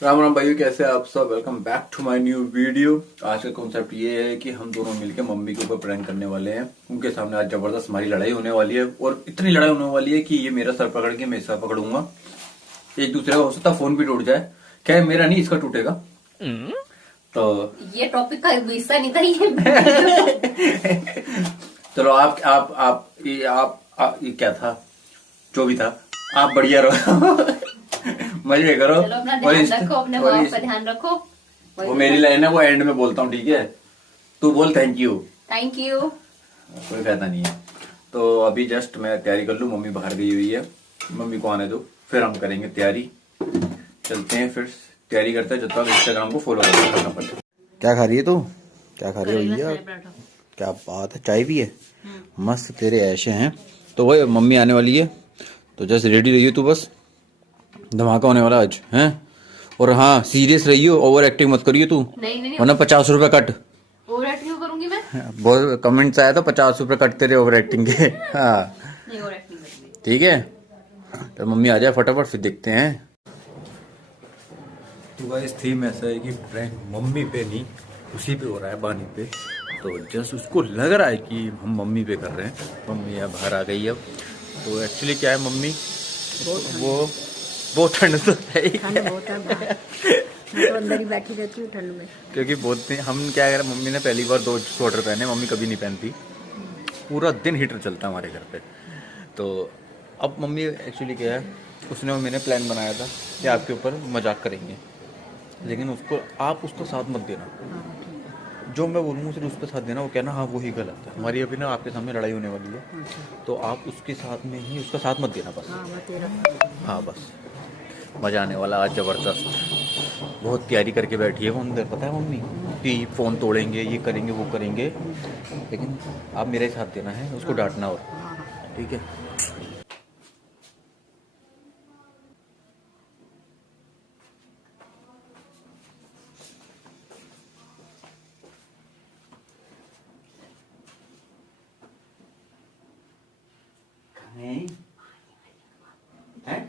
राम राम भाइयों, कैसे हैं आप सब। Welcome back to my new video. आज का कॉन्सेप्ट ये है कि हम दोनों मिलकर मम्मी के ऊपर प्रैंक करने वाले हैं। उनके सामने आज जबरदस्त हमारी लड़ाई होने वाली है और इतनी लड़ाई होने वाली है कि ये मेरा सर पकड़ के मैं सर पकड़ूंगा। एक दूसरे का हो सकता फोन भी टूट जाए। क्या मेरा नहीं, इसका टूटेगा। तो ये टॉपिक का हिस्सा नहीं था ये। चलो ये क्या था, जो भी था, आप बढ़िया रहो। मजे करो। चलो अपना ध्यान रखो, अपने माँ का ध्यान रखो। वो मेरी लाइन है, वो एंड में बोलता हूँ, ठीक है। तू बोल थैंक यू। Thank you. कोई फायदा नहीं है। तो अभी जस्ट मैं तैयारी कर लूँ, मम्मी बाहर गई हुई है, मम्मी को आने दो, फिर हम करेंगे तैयारी। चलते हैं, फिर तैयारी करते हैं। जब तक इंस्टाग्राम को फॉलो करना पड़ता है। क्या खा रही है तू? क्या खा रही हो भैया? क्या बात है, चाय भी है? मस्त तेरे ऐसे हैं। तो वही मम्मी आने वाली है, तो जस्ट रेडी रहिए तू, बस धमाका होने वाला आज हैं। और हाँ, सीरियस रहियो, ओवर एक्टिंग मत करियो तू, नहीं वरना 50 रुपए कट। ओवर एक्टिंग करूंगी मैं? बहुत कमेंट्स आया था, 50 रुपए कट तेरे ओवर एक्टिंग के। हाँ नहीं, ओवर एक्टिंग करूंगी। ठीक है, तो मम्मी आ जाए फटाफट, फिर देखते हैं। तो गाइस थीम ऐसा है कि प्रैंक मम्मी पे नहीं, उसी पे हो रहा है, बानी पे। तो जस्ट उसको लग रहा है कि हम मम्मी पे कर रहे हैं। मम्मी यहाँ बाहर आ गई अब। तो एक्चुअली क्या है, मम्मी वो बहुत ठंड तो है ही, ठंड बहुत है बाहर। मैं तो अंदर ही बैठी रहती हूँ ठंड में। क्योंकि बहुत हम क्या करें, मम्मी ने पहली बार 2 स्वेटर पहने, मम्मी कभी नहीं पहनती। पूरा दिन हीटर चलता है हमारे घर पे। तो अब मम्मी एक्चुअली क्या है, उसने और मैंने प्लान बनाया था कि आपके ऊपर मजाक करेंगे, लेकिन आप उसको साथ मत देना। जो मैं बोलूँगा सिर्फ उसका साथ देना, वो कहना हाँ वही गलत है। हमारी अभी ना आपके सामने लड़ाई होने वाली है, तो आप उसके साथ में ही उसका साथ मत देना बस। हाँ मैं तेरा। हाँ बस, मज़ा आने वाला आज ज़बरदस्त। बहुत तैयारी करके बैठी है वो अंदर, पता है मम्मी, कि फ़ोन तोड़ेंगे, ये करेंगे, वो करेंगे, लेकिन आप मेरे साथ देना है, उसको डांटना। और ठीक है, हैं?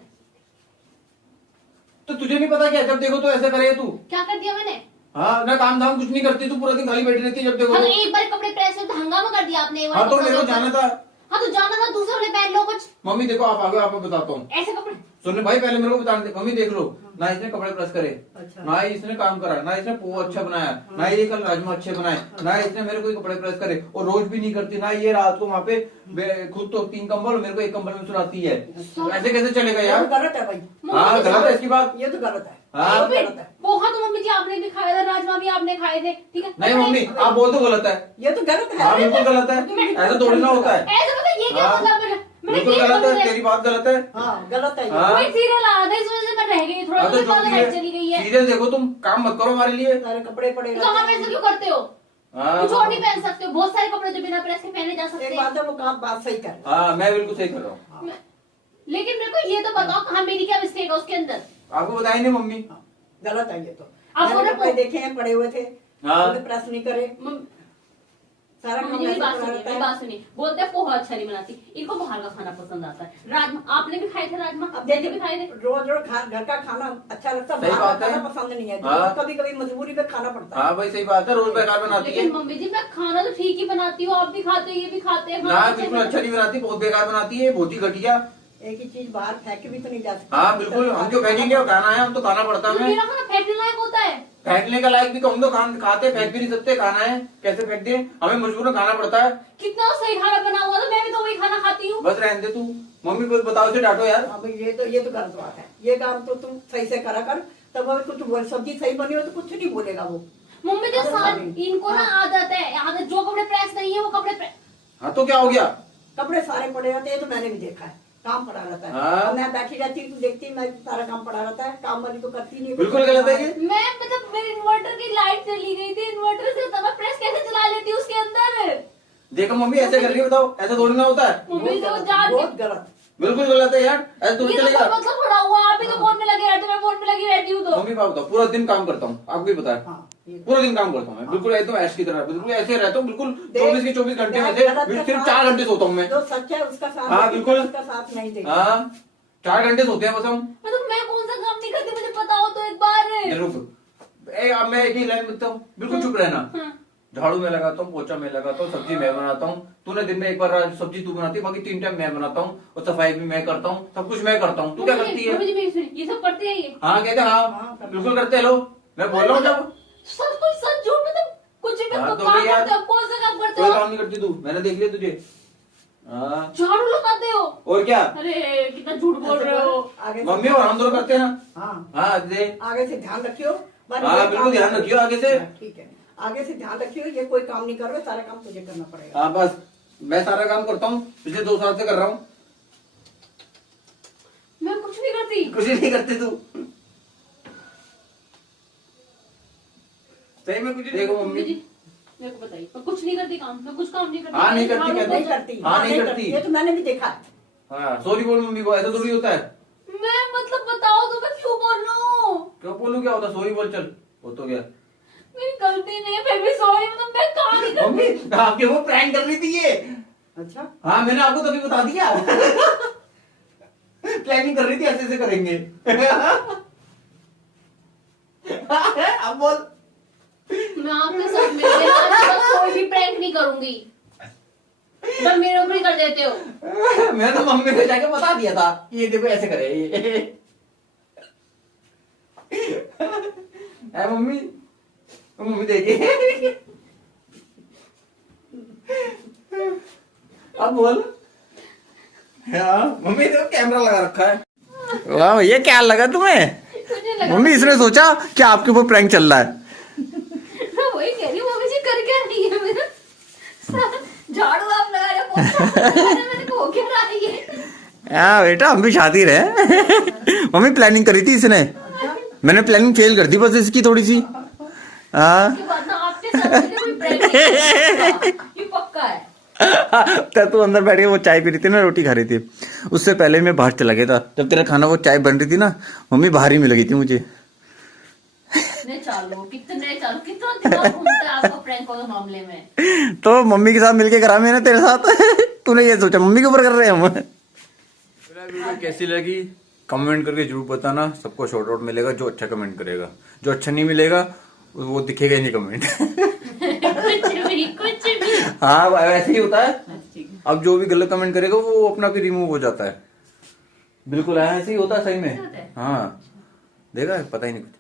तो तुझे नहीं पता क्या, जब देखो तो ऐसे करे तू। क्या कर दिया मैंने? हाँ, ना काम धाम कुछ नहीं करती तू, पूरा दिन खाली बैठी रहती है, जब देखो हाँ, तो। तो एक बार कपड़े प्रेस में हंगामा कर दिया आपने। हाँ तो मेरे को जाना था। हाँ तो जाना था, दूसरे वाले पहन लो कुछ। मम्मी देखो, आप आगे, आपको बताता हूँ। ऐसे कपड़े सुनने भाई, पहले मेरे को बताने दे। मम्मी देख लो, ना इसने कपड़े प्रेस करे, अच्छा। ना ही इसने काम करा, ना इसने पोहा अच्छा बनाया, ना ये कल राजमा अच्छे बनाए, ना इसने मेरे को कपड़े प्रेस करे, और रोज भी नहीं करती। ना ये रात को वहाँ पे खुद तो 3 कंबल और मेरे को 1 कंबल में सुलाती है। ऐसे कैसे चलेगा ये यार? तो गलत है भाई। हाँ गलत है इसकी बात। ये तो गलत है। हाँ ये तो गलत है। पोहा तो मम्मी जी आपने भी खाया था, राजमा भी आपने खाए थे, ठीक है। नहीं मम्मी, आप बोल तो गलत है। ये तो गलत है। हाँ बिल्कुल गलत है, ऐसा थोड़ी ना होता है। ऐसे मतलब ये क्या हाँ, मतलब है? बिल्कुल गलत है, तेरी बात गलत है। हाँ गलत है ये। हाँ। कोई सीरियल आ रहा था, इस वजह से मैं रह गई थोड़ा, हाँ, तो तो जो भी है, चली गई है। सीरियल देखो, तुम काम मत करो हमारे लिए। सारे कपड़े पड़े तो आप ऐसे क्यों करते हो? हाँ। कुछ और नहीं पहन सकते हो? बहुत सारे कपड़े जो बिना प्रेस के पहने जा सकते एक हैं। बात है, वो काम बात सही कर। हाँ मैं बिल्कुल सही कर रहा हूँ। लेकिन मेरे को ये तो बताओ, कहाँ मेरी क्या मिस्टेक है उसके अंदर? आपको बताई नहीं मम्मी? गलत है ये तो। आपको मैंने ना कपड़े देखे हैं पड़े हुए थे, हाँ। उन्हें प्रेस नहीं करे। सारा काम मेरी ऐसे बात पड़ा सुनिए, रहता मेरी है। बात सुनिए। बोलते हैं पोहा अच्छा नहीं बनाती, इनको बाहर का खाना पसंद आता है। राजमा आपने भी खाए थे, राजमा अब देखिए भी खाए थे। रोज रोज घर का खाना अच्छा लगता है, सही बाहर बात का है। खाना पसंद नहीं है। हाँ। कभी कभी मजबूरी पे खाना पड़ता है। हाँ भाई सही बात है, रोज बेकार बनाती है। लेकिन मम्मी जी मैं खाना तो ठीक ही बनाती हूँ, आप भी खाते हो, ये भी खाते हैं। ना बिल्कुल अच्छा नहीं बनाती, बहुत बेकार बनाती है, बहुत ही घटिया। एक ही चीज बाहर फेंक भी तो नहीं जा सकती। हाँ बिल्कुल, हम क्यों फेंकेंगे, और खाना है, हम तो खाना पड़ता है। मेरा खाना फेंकने लायक होता है? फेंकने का लायक भी तो हम तो खाते, फेंक भी नहीं सकते, खाना है, कैसे फेंक दे, हमें मजबूरन खाना पड़ता है। कितना सही खाना बना हुआ था, मैं भी तो वही खाना खाती हूँ। बस रहने दे तू, मम्मी को बताओ से डांटो यार। हाँ भाई, ये तो गलत बात है। ये काम तो तुम सही से करा कर, तब अगर कुछ सब्जी सही बनी हो तो कुछ नहीं बोलेगा वो। मम्मी जी इनको ना आदत है, आदत, जो कपड़े प्रेस नहीं है वो कपड़े प्रेस। हाँ तो क्या हो गया? कपड़े सारे पड़े रहते हैं, तो मैंने भी देखा है, काम पड़ा रहता है। हाँ। अब मैं बैठी रहती हूँ तो देखती मैं सारा काम पड़ा रहता है, काम वाली तो करती नहीं। बिल्कुल गलत है ये। मैं मतलब मेरे इन्वर्टर की लाइट चली गई थी, इन्वर्टर से तब मैं प्रेस कैसे चला लेती हूँ उसके अंदर? देखो मम्मी, ऐसे करके बताओ, ऐसा थोड़ी ना होता है। मम्मी तो बहुत जान बहुत गलत। बिल्कुल गलत है यार, ऐसा थोड़ी ये तो चलेगा। मतलब थोड़ा हुआ, आप भी तो फोन में लगे रहते हो, मैं फोन में लगी रहती हूँ तो। मम्मी बात बताओ, पूरा दिन काम करता हूँ, आपको भी पता है। हाँ, ये तो- पूरा दिन काम करता हूँ मैं, बिल्कुल एकदम ऐश की तरह, बिल्कुल ऐसे रहता हूँ, बिल्कुल देख, 24 के 24 घंटे में गलत से का सिर्फ साथ- 4 घंटे सोता हूँ मैं। जो सच है उसका साथ, हाँ, बिल्कुल। उसका साथ नहीं देगा। हाँ 4 घंटे सोते हैं बस हम। मतलब मैं कौन सा काम नहीं करती, मुझे पता हो तो एक बार। रुक। अब मैं एक ही लाइन लिखता हूँ, बिल्कुल चुप रहना। झाड़ू में लगाता हूँ, पोछा में लगाता हूँ, सब्जी मैं बनाता हूँ। तूने दिन में एक बार सब्जी तू बनाती है, बाकी 3 टाइम मैं बनाता हूँ, और सफाई भी मैं करता हूँ, सब कुछ मैं करता हूँ। तू क्या करती है? ये सब करते हैं ये? हाँ कहते हाँ बिल्कुल करते हैं लोग। मैं बोल रहा हूँ जब सब कुछ सच झूठ में तुम कुछ भी हाँ, तो काम भैया, करते हो, कौन सा काम करते कोई हो? काम नहीं करती तू, मैंने देख लिया तुझे। हाँ झाड़ू लगाते हो? और क्या? अरे कितना झूठ बोल रहे हो। आगे मम्मी और हम दोनों करते हैं ना। हाँ हाँ दे। आगे से ध्यान रखियो। हाँ बिल्कुल ध्यान रखियो आगे से। ठीक है, आगे से ध्यान रखियो, ये कोई काम नहीं कर रहे, सारा काम तुझे करना पड़ेगा। हाँ बस मैं सारा काम करता हूँ, पिछले 2 साल से कर रहा हूँ। मैं कुछ नहीं करती। कुछ नहीं करती तू। सही में कुछ देखो मम्मी जी मेरे को बताइए, मैं कुछ नहीं करती काम, मैं कुछ काम नहीं करती। हाँ, नहीं करती, झाड़ू कहते नहीं पोछा- करती, हाँ, नहीं करती। ये तो मैंने भी देखा है। हाँ सॉरी बोल मम्मी को, ऐसा थोड़ी होता है। मैं मतलब बताओ तो मैं क्यों बोल रहा हूँ? क्यों बोलूं, क्या होता? सॉरी बोल, चल हो तो गया। मेरी गलती नहीं है, फिर भी सॉरी, मतलब मैं काम नहीं करती। मम्मी आपके वो प्रैंक कर रही थी ये। अच्छा हाँ मैंने आपको तभी बता दिया। प्लानिंग कर रही थी, ऐसे ऐसे करेंगे। अब बोल। मैं आपके साथ मिलके आज के बाद कोई भी प्रैंक नहीं करूंगी। पर मेरे ऊपर ही कर देते हो। मैं तो मम्मी को जाके बता दिया था, ये देखो ऐसे करे ये। है मम्मी, मम्मी देखिए। अब बोल। हाँ मम्मी देखो कैमरा लगा रखा है। वाह ये क्या लगा तुम्हें? मुझे लगा मम्मी इसने सोचा कि आपके ऊपर प्रैंक चल रहा है। मैं वही कह रही हूँ, मम्मी जी कर क्या रही है मेरा? झाड़ू आप लगा रहे हो, पोछा आप लगा रहे हो, मेरे को हो क्या रहा है ये? हाँ बेटा हम भी शातिर है। मम्मी प्लानिंग करी थी इसने, मैंने प्लानिंग फेल कर दी बस इसकी थोड़ी सी। हाँ उसके बाद ना आपके साथ मैंने कोई प्रैंक नहीं करूंगा, ये पक्का है। तब तू अंदर बैठ के वो चाय पी रही थी ना, रोटी खा रही थी, उससे पहले मैं बाहर चला गया था। जब तेरा खाना वो चाय बन रही थी ना, मम्मी बाहर ही मिल गई थी मुझे। कितने कितना दिमाग घूमता है आपका प्रैंकों के मामले में। तो मम्मी के साथ मिलके करा मैंने तेरे साथ। तूने ये सोचा मम्मी के ऊपर कर रहे हैं हम। वीडियो कैसी लगी कमेंट करके जरूर बताना। सबको शॉर्ट आउट मिलेगा जो अच्छा कमेंट करेगा, जो अच्छा नहीं मिलेगा वो दिखेगा ही नहीं कमेंट। कुछ भी। हाँ ऐसे ही होता है। अब जो भी गलत कमेंट करेगा वो अपना भी रिमूव हो जाता है। बिल्कुल ऐसे ही होता है सही में। हाँ देखा है, पता ही नहीं कुछ।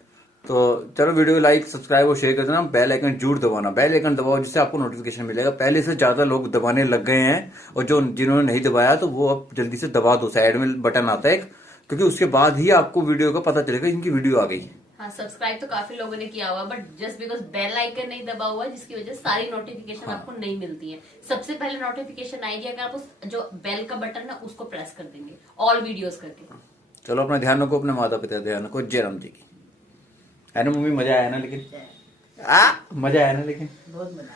तो चलो वीडियो को लाइक सब्सक्राइब और शेयर कर देना। बेल आइकन जरूर दबाना, बेल आइकन दबाओ जिससे आपको नोटिफिकेशन मिलेगा। पहले से ज्यादा लोग दबाने लग गए हैं, और जो जिन्होंने नहीं दबाया तो वो अब जल्दी से दबा दो। साइड में बटन आता है एक, क्योंकि उसके बाद ही आपको वीडियो का पता चलेगा इनकी वीडियो आ गई। हाँ सब्सक्राइब तो काफी लोगों ने किया हुआ, but just because bell icon नहीं दबा हुआ, जिसकी वजह से सारी नोटिफिकेशन आपको नहीं मिलती है। सबसे पहले नोटिफिकेशन आएगी अगर आप उस जो बेल का बटन है उसको प्रेस कर देंगे, ऑल वीडियोस करके। चलो अपना ध्यान रखो, अपने माता पिता ध्यान रखो। जय राम जी की। है ना मम्मी, मजा आया ना? लेकिन मजा आया ना? लेकिन बहुत मजा